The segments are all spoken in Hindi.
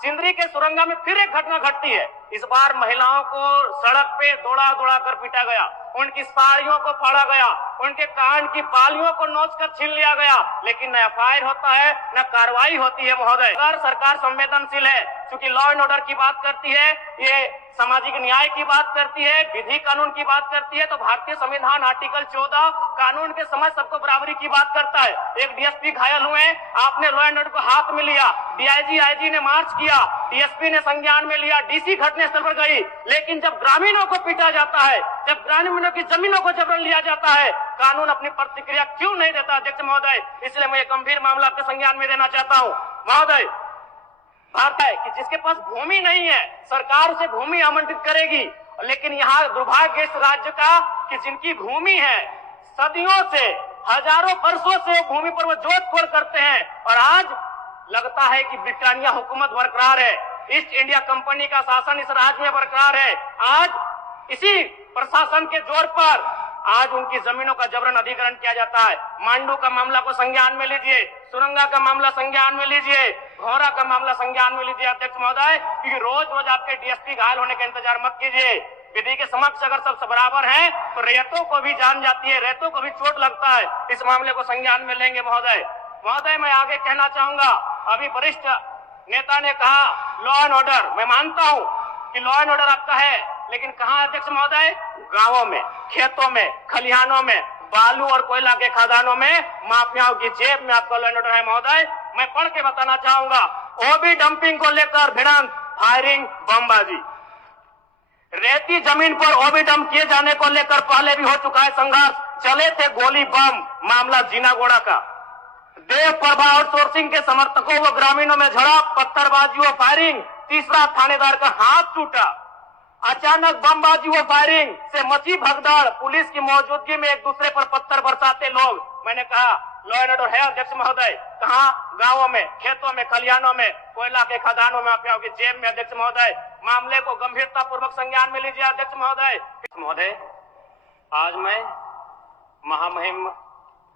सिंदरी के सुरंगा में फिर एक घटना घटती है। इस बार महिलाओं को सड़क पे दौड़ा दौड़ा कर पीटा गया, उनकी साड़ियों को फाड़ा गया, उनके कान की बालियों को नोच कर छीन लिया गया, लेकिन न एफआईआर होता है न कार्रवाई होती है। महोदय, अगर सरकार संवेदनशील है, क्योंकि लॉ एंड ऑर्डर की बात करती है, ये सामाजिक न्याय की बात करती है, विधि कानून की बात करती है, तो भारतीय संविधान आर्टिकल 14 कानून के समझ सबको बराबरी की बात करता है। एक डीएसपी घायल हुए, आपने लॉ एंड ऑर्डर को हाथ में लिया, डीआईजी आईजी ने मार्च किया, डीएसपी ने संज्ञान में लिया, डीसी घटनास्थल पर गई, लेकिन जब ग्रामीणों को पीटा जाता है, जब ग्रामीणों की जमीनों को जबरन लिया जाता है, कानून अपनी प्रतिक्रिया क्यों नहीं देता? अध्यक्ष महोदय, इसलिए मैं एक गंभीर मामला आपके संज्ञान में देना चाहता हूँ। महोदय, भारत है कि जिसके पास भूमि नहीं है, सरकार उसे भूमि आवंटित करेगी, लेकिन यहाँ दुर्भाग्य इस राज्य का कि जिनकी भूमि है, सदियों से, हजारों वर्षों से भूमि पर वो जोत-तोड़ करते हैं, और आज लगता है कि ब्रिटानिया हुकूमत बरकरार है, ईस्ट इंडिया कंपनी का शासन इस राज्य में बरकरार है। आज इसी प्रशासन के जोर पर आज उनकी जमीनों का जबरन अधिग्रहण किया जाता है। मांडू का मामला को संज्ञान में लीजिए, सुरंगा का मामला संज्ञान में लीजिए, भौरा का मामला संज्ञान में लीजिए। अध्यक्ष महोदय, क्योंकि रोज रोज आपके डीएसपी घायल होने का इंतजार मत कीजिए। विधि के समक्ष अगर सब बराबर हैं, तो रैयतों को भी जान जाती है, रैयतों को भी चोट लगता है। इस मामले को संज्ञान में लेंगे। महोदय, मैं आगे कहना चाहूंगा, अभी वरिष्ठ नेता ने कहा लॉ एंड ऑर्डर, मैं मानता हूं कि लॉ एंड ऑर्डर आपका है, लेकिन कहां अध्यक्ष महोदय? गांवों में, खेतों में, खलिहानों में, बालू और कोयला के खदानों में, माफियाओं की जेब में आपका लॉ एंड ऑर्डर है। महोदय, मैं पढ़ के बताना चाहूंगा, ओबी डंपिंग को लेकर भिड़ंत, फायरिंग, बमबाजी, रेती जमीन पर ओबी डंप किए जाने को लेकर पहले भी हो चुका है संघर्ष, चले थे गोली बम, मामला जीनागोड़ा का। देव प्रभा आउटसोर्सिंग के समर्थकों व ग्रामीणों में झड़प, पत्थरबाजी व फायरिंग, तीसरा थानेदार का हाथ टूटा। अचानक बमबाजी व फायरिंग से मची भगदड़, पुलिस की मौजूदगी में एक दूसरे पर पत्थर बरसाते लोग। मैंने कहा लॉ एंड ऑर्डर है अध्यक्ष महोदय, कहां? गांवों में, खेतों में, खलिहानों में, कोयला के खदानों में, माफियाओं की जेब में। अध्यक्ष महोदय, मामले को गंभीरता पूर्वक संज्ञान में लीजिए। अध्यक्ष महोदय, आज मैं महामहिम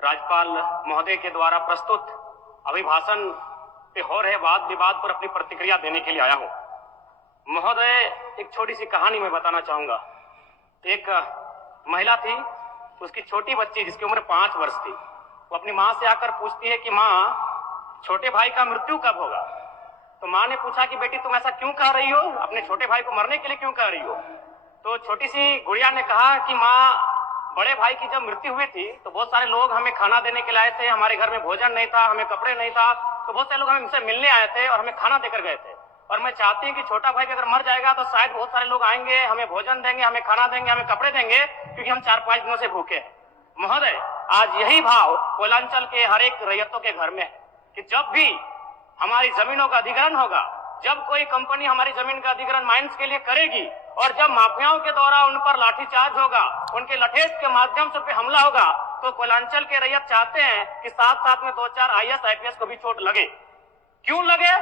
राज्यपाल महोदय के द्वारा प्रस्तुत अभिभाषण पे हो रहे वाद विवाद पर अपनी प्रतिक्रिया देने के लिए आया हूं। महोदय, एक छोटी सी कहानी मैं बताना चाहूंगा। एक महिला थी, उसकी छोटी बच्ची जिसकी उम्र 5 वर्ष थी, वो अपनी माँ से आकर पूछती है कि माँ, छोटे भाई का मृत्यु कब होगा? तो माँ ने पूछा कि बेटी तुम ऐसा क्यों कह रही हो, अपने छोटे भाई को मरने के लिए क्यों कह रही हो? तो छोटी सी गुड़िया ने कहा कि माँ, बड़े भाई की जब मृत्यु हुई थी तो बहुत सारे लोग हमें खाना देने के लिए आए थे, हमारे घर में भोजन नहीं था, हमें कपड़े नहीं था, तो बहुत सारे लोग हमसे मिलने आए थे और हमें खाना देकर गए थे, और मैं चाहती हूँ कि छोटा भाई अगर मर जाएगा तो शायद बहुत सारे लोग आएंगे, हमें भोजन देंगे, हमें खाना देंगे, हमें कपड़े देंगे, क्योंकि हम 4-5 दिनों से भूखे हैं। महोदय, आज यही भाव कोयलांचल के हर एक रैयतों के घर में है कि जब भी हमारी जमीनों का अधिग्रहण होगा, जब कोई कंपनी हमारी जमीन का अधिग्रहण माइंस के लिए करेगी, और जब माफियाओं के द्वारा उन पर लाठीचार्ज होगा, उनके लठेज के माध्यम से पे हमला होगा, तो कोयलांचल के रैयत चाहते हैं कि साथ साथ में 2-4 IAS IPS को भी चोट लगे। क्यों लगे?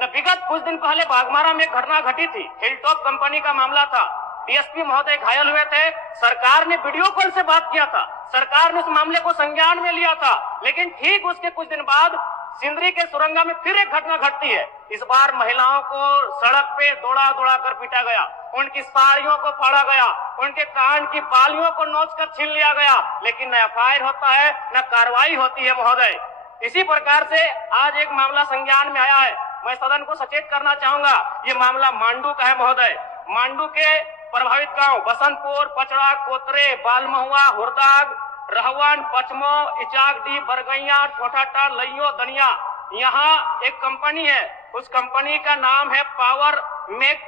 न विगत कुछ दिन पहले बागमारा में एक घटना घटी थी, हिलटॉप कंपनी का मामला था, डीएसपी महोदय घायल हुए थे, सरकार ने वीडियो कॉल से बात किया था, सरकार ने उस मामले को संज्ञान में लिया था, लेकिन ठीक उसके कुछ दिन बाद सिंदरी के सुरंगा में फिर एक घटना घटती है। इस बार महिलाओं को सड़क पे दौड़ा दौड़ा कर पीटा गया, उनकी साड़ियों को फाड़ा गया, उनके कान की बालियों को नोच कर छीन लिया गया, लेकिन न एफआईआर होता है न कार्रवाई होती है। महोदय, इसी प्रकार से आज एक मामला संज्ञान में आया है, मैं सदन को सचेत करना चाहूंगा, ये मामला मांडू का है। महोदय, मांडू के प्रभावित गांव बसंतपुर, पचड़ा, कोतरे, बालमहुआ, हुरदाग, रहवन, पचमो, इचाकडी, बरगैया, ठोठाटा, लइयो, दनिया, यहाँ एक कंपनी है, उस कंपनी का नाम है पावर मेक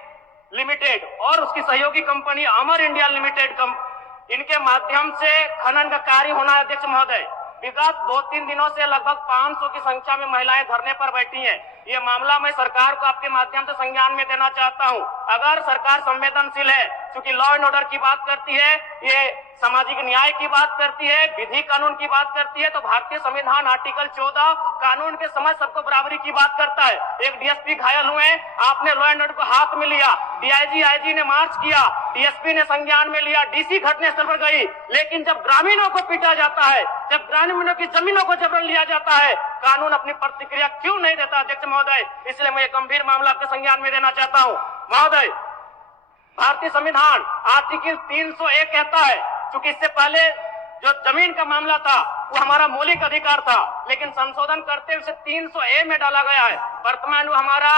लिमिटेड, और उसकी सहयोगी कंपनी अमर इंडिया लिमिटेड। इनके माध्यम से खनन का कार्य होना है। अध्यक्ष महोदय, विगत 2-3 दिनों से लगभग 500 की संख्या में महिलाएं धरने पर बैठी हैं। ये मामला मैं सरकार को आपके माध्यम से संज्ञान में देना चाहता हूं। अगर सरकार संवेदनशील है, क्योंकि लॉ एंड ऑर्डर की बात करती है, ये सामाजिक न्याय की बात करती है, विधि कानून की बात करती है, तो भारतीय संविधान आर्टिकल 14 कानून के समझ सबको बराबरी की बात करता है। एक डीएसपी घायल हुए, आपने लॉ एंड ऑर्डर को हाथ में लिया, डीआईजी आईजी ने मार्च किया, डीएसपी ने संज्ञान में लिया, डीसी घटनास्थल पर गई, लेकिन जब ग्रामीणों को पीटा जाता है, जब ग्रामीणों की जमीनों को जबरन लिया जाता है, कानून अपनी प्रतिक्रिया क्यों नहीं देता अध्यक्ष महोदय? इसलिए मैं एक गंभीर मामला आपके संज्ञान में देना चाहता हूं महोदय। भारतीय संविधान आर्टिकल 301 कहता है, क्योंकि इससे पहले जो जमीन का मामला था वो हमारा मौलिक अधिकार था, लेकिन संशोधन करते हुए 300A में डाला गया है। वर्तमान वो हमारा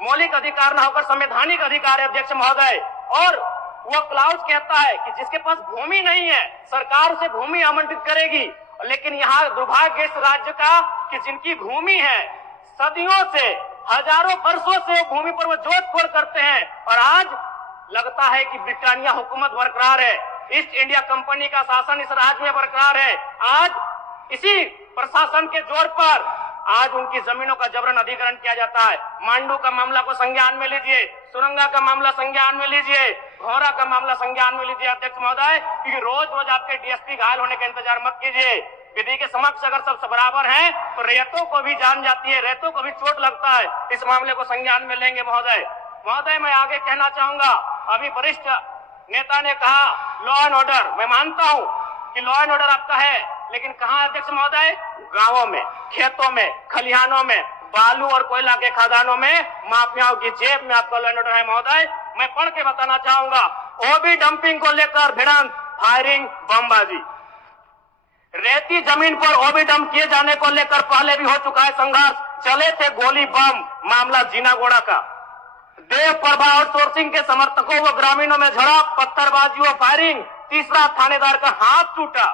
मौलिक अधिकार न होकर संवैधानिक अधिकार है अध्यक्ष महोदय। और वो क्लाउज कहता है कि जिसके पास भूमि नहीं है सरकार उसे भूमि आवंटित करेगी, लेकिन यहाँ दुर्भाग्य इस राज्य का कि जिनकी भूमि है सदियों से, हजारों वर्षों से वो भूमि पर वो जोत खोड़ करते हैं, और आज लगता है कि ब्रिटानिया हुकूमत बरकरार है, ईस्ट इंडिया कंपनी का शासन इस राज्य में बरकरार है। आज इसी प्रशासन के जोर पर आज उनकी जमीनों का जबरन अधिग्रहण किया जाता है। मांडू का मामला को संज्ञान में लीजिए, सुरंगा का मामला संज्ञान में लीजिए, घोरा का मामला संज्ञान में लीजिए अध्यक्ष महोदय, क्योंकि रोज रोज आपके डीएसपी घायल होने का इंतजार मत कीजिए। विधि के समक्ष अगर सब बराबर हैं तो रेतों को भी जान जाती है, रेतों को भी चोट लगता है। इस मामले को संज्ञान में लेंगे महोदय। महोदय मैं आगे कहना चाहूंगा, अभी वरिष्ठ नेता ने कहा लॉ एंड ऑर्डर, मैं मानता हूं कि लॉ एंड ऑर्डर आपका है, लेकिन कहां अध्यक्ष महोदय? गांवों में, खेतों में, खलिहानों में, बालू और कोयला के खदानों में, माफियाओं की जेब में आपका लॉ एंड ऑर्डर है महोदय। मैं पढ़ के बताना चाहूंगा, ओबी डंपिंग को लेकर भिड़ंत, फायरिंग, बमबाजी, रेती जमीन पर ओबी डंप किए जाने को लेकर पहले भी हो चुका है संघर्ष, चले थे गोली बम, मामला जीनागोड़ा का। देव प्रभा आउटसोर्सिंग के समर्थकों व ग्रामीणों में झड़प, पत्थरबाजी व फायरिंग, तीसरा थानेदार का हाथ टूटा।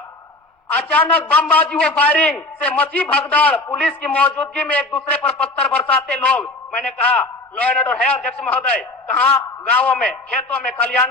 अचानक बमबाजी व फायरिंग से मची भगदड़, पुलिस की मौजूदगी में एक दूसरे पर पत्थर बरसाते लोग। मैंने कहा लॉ एंड ऑर्डर है अध्यक्ष महोदय, कहां? गांवों में, खेतों में, खलिहानों